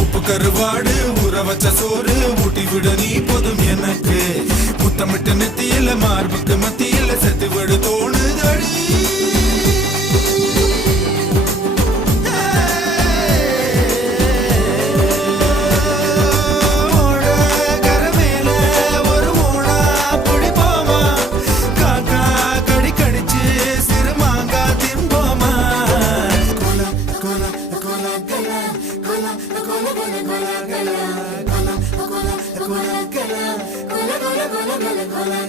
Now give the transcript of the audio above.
உப்பு கருவாடு ஊற வச்ச சோறு ஊட்டி விட நீ போதும் எனக்கு முத்தமிட்டு நெத்தியில மார்புக்கு மத்தியில செத்து விடு தோணுதடி Cola,